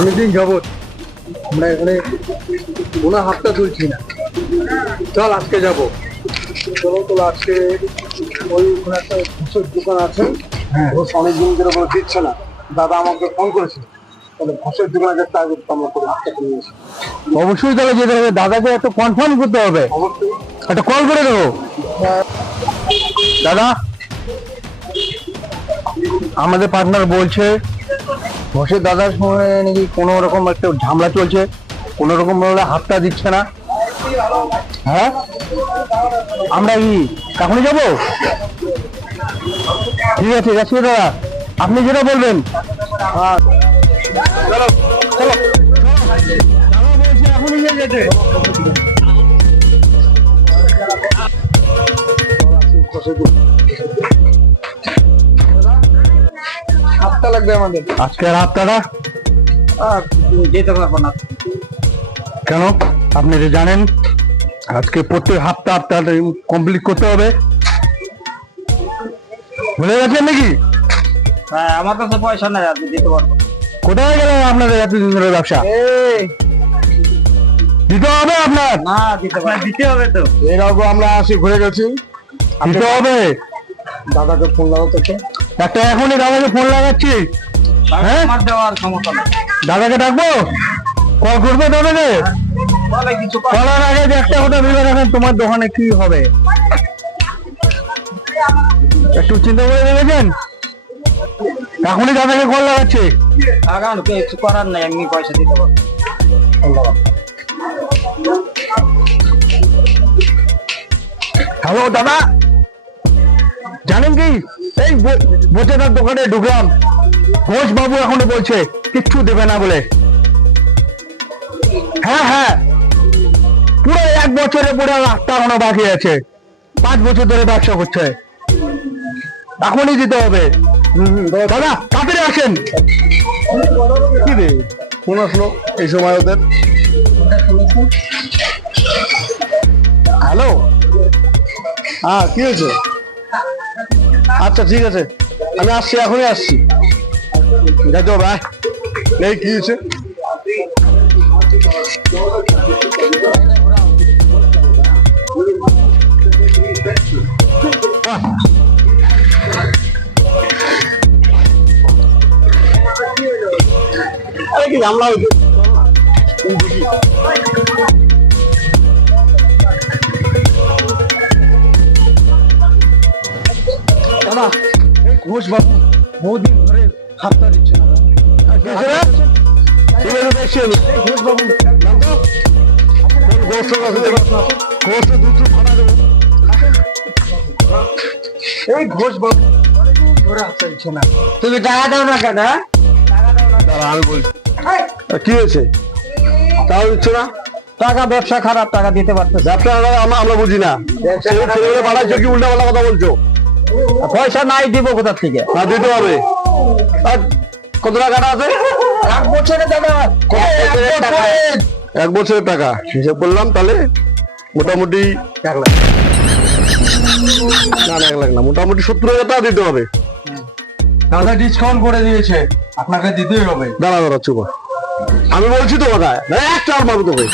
অনেকদিন যাবৎ আমরা এখানে কোনো হাতটা তুলছি না। চল আজকে যাব। চলো চলো আজকে ওই ওখানে একটা ঘুষের দোকান আছে। হ্যাঁ। ও অনেকদিন ধরে বলে দিচ্ছে না। দাদা আমাকে ফোন করেছিল। তাহলে ঘুষের দোকানে একটা আগে আমরা করে হাতটা তুলে নিয়েছি। অবশ্যই তাহলে যেতে হবে। দাদাকে একটু কনফার্ম করতে হবে। অবশ্যই। একটা কল করে দেবো। দাদা আমাদের পার্টনার বলছে ঘোষের দাদার সময় নাকি কোনো রকম একটা ঝামেলা চলছে, কোনো রকম ভাবে হাতটা দিচ্ছে না। হ্যাঁ? আমরা কি এখনই যাব? ঠিক আছে, যাচ্ছি দাদা। আপনি যেটা বলবেন। হ্যাঁ। লাগবে আমাদের। আজকের হাতটাটা আর যেতে পারব না। কেন? আপনি যে জানেন আজকে প্রত্যেক হাফটা হাফটা কমপ্লিট করতে হবে। ভুলে গেছেন নাকি? হ্যাঁ আমার কাছে পয়সা নাই আপনি দিতে পারব কোথায় গেলেন আপনাদের এতদিন ধরে ব্যবসা? দিতে হবে আপনার? না দিতে পারব দিতে হবে তো। এর আগে আমরা আসি ঘুরে গেছি। দিতে হবে। দাদাকে ফোন লাগাও তো একটা এখনই দাদাকে ফোন লাগাচ্ছি। হ্যাঁ? আমার দেওয়ার ক্ষমতা নেই। দাদাকে ডাকবো? কল করবে দাদাকে? করার আগে যে একটা কথা ভেবে রাখেন তোমার দোকানে কি হবে। একটু চিন্তা করে দেখেছেন? এখনই দাদাকে কল লাগাচ্ছে। আগান কিছু করার নাই এমনি পয়সা দিতে পারব হ্যালো দাদা? জানেন কি? এই বোচেদার দোকানে ঢুকলাম। ঘোষ বাবু এখনও বলছে, কিচ্ছু দেবে না বলে। হ্যাঁ হ্যাঁ। পুরো এক বছরে পুরো রাস্তা এখনও বাকি আছে। পাঁচ বছর ধরে ব্যবসা করছে। এখনই দিতে হবে। দাদা, তাড়াতাড়ি আসেন। কি রে? ফোন আসলো এই সময় ওদের। হ্যালো? হ্যাঁ কি হয়েছে? আচ্ছা ঠিক আছে। আমি আসছি, এখনই আসছি। যাতে ভাই এই কি হয়েছে? আরে কি ঝামেলা হয়েছে? ঘোষ বাবু বহুদিন ধরে হাতটা দিচ্ছে না। ঠিক আছে দেখছি আমি। এই ঘোষ বাবু কোন গোষ্ঠ আছে গোষ্ঠ দুটো ফাটা দেবো। এই ঘোষ বাবু ধরে হাতটা দিচ্ছে না। তুমি টাকা দাও না কেন হ্যাঁ? দাঁড়া আমি বলছি। কি হয়েছে? তাও দিচ্ছে না? টাকা ব্যবসা খারাপ টাকা দিতে পারতেছে ব্যবসা আমরা আমরা বুঝি না। ছেলেগুলো পাঠাচ্ছ কি উল্টা পাল্টা কথা বলছো? পয়সা নাই দিব কোথার থেকে? না দিতে হবে। কত টাকাটা আছে? এক বছরের টাকা? এক বছরের টাকা। হিসাব করলাম তাহলে মোটামুটি এক লাখ। না না এক লাখ না মোটামুটি সত্তর হাজার টাকা দিতে হবে। দাদা ডিসকাউন্ট করে দিয়েছে আপনাকে দিতেই হবে। দাঁড়া দাঁড়া চুপ আমি বলছি তো কথা একটা আর মারবো তোকে।